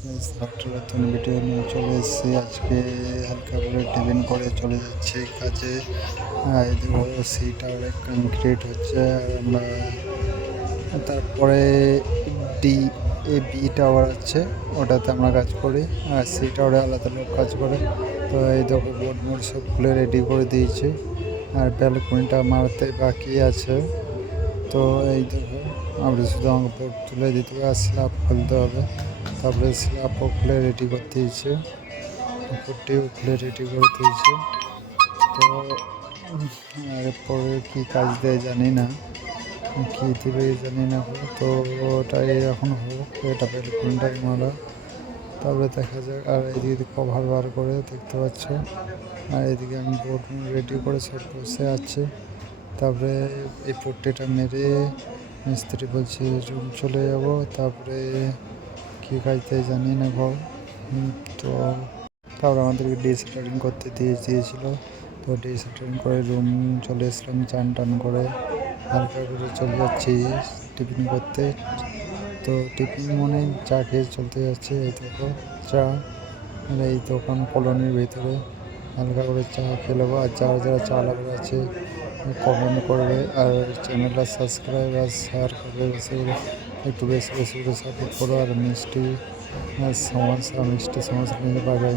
নতুন ভিডিও নিয়ে চলে এসেছি। আজকে হালকা করে টিফিন করে চলে যাচ্ছি কাজে। এদিকে সি টাওয়ারে কংক্রিট হচ্ছে, আর আমরা তারপরে ডি বি টাওয়ার আছে, ওটাতে আমরা কাজ করি। আর সি টাওয়ারে আলাদা লোক কাজ করে। তো এই দেখো বোর্ড মোড সব খুলে রেডি করে দিয়েছি, আর ব্যালকনিটা মারতে বাকি আছে। তো এই দেখো আমরা শুধু আমাকে বোর্ড তুলে দিতে হবে আর স্ল্যাব খুলতে হবে। তারপরে স্ল্যাবও খুলে রেডি করতে দিয়েছে, বোর্ডটিও খুলে রেডি করে দিয়েছে। তো এরপরে কী কাজ দেয় জানি না, কী দেবে জানি না। তো ওটাই এখন হোক, এটা ব্যালকনিটাই মারা, তারপরে দেখা যাক। আর এদিকে কভার বার করে দেখতে পাচ্ছ, আর এদিকে আমি বোর্ড রেডি করে সব বসে আছে। তারপরে এই পট্টিটা মেরে মিস্ত্রি বলছে রুম চলে যাব। তারপরে কী কাজ দেয় জানি না ঘর। তো তারপরে আমাদেরকে ডিসেন্টারিং করতে দিয়েছিল। তো ডিসেন্টারিং করে রুম চলে এসলাম, চান টান করে হালকা করে চলে যাচ্ছি টিফিন করতে। তো টিফিন মনে চা খেয়ে চলতে যাচ্ছে। এই দেখো চা, এই দোকান কলোনির ভিতরে হালকা করে চা খেয়ে নেবো। আর যারা যারা চা লাভার আছে কমেন্ট করবে, আর চ্যানেলটা সাবস্ক্রাইব আর শেয়ার করবে বেশি করে, একটু বেশি বেশি করে সাপোর্ট করো। আর মিষ্টি সমস্যা নিয়ে পাবে।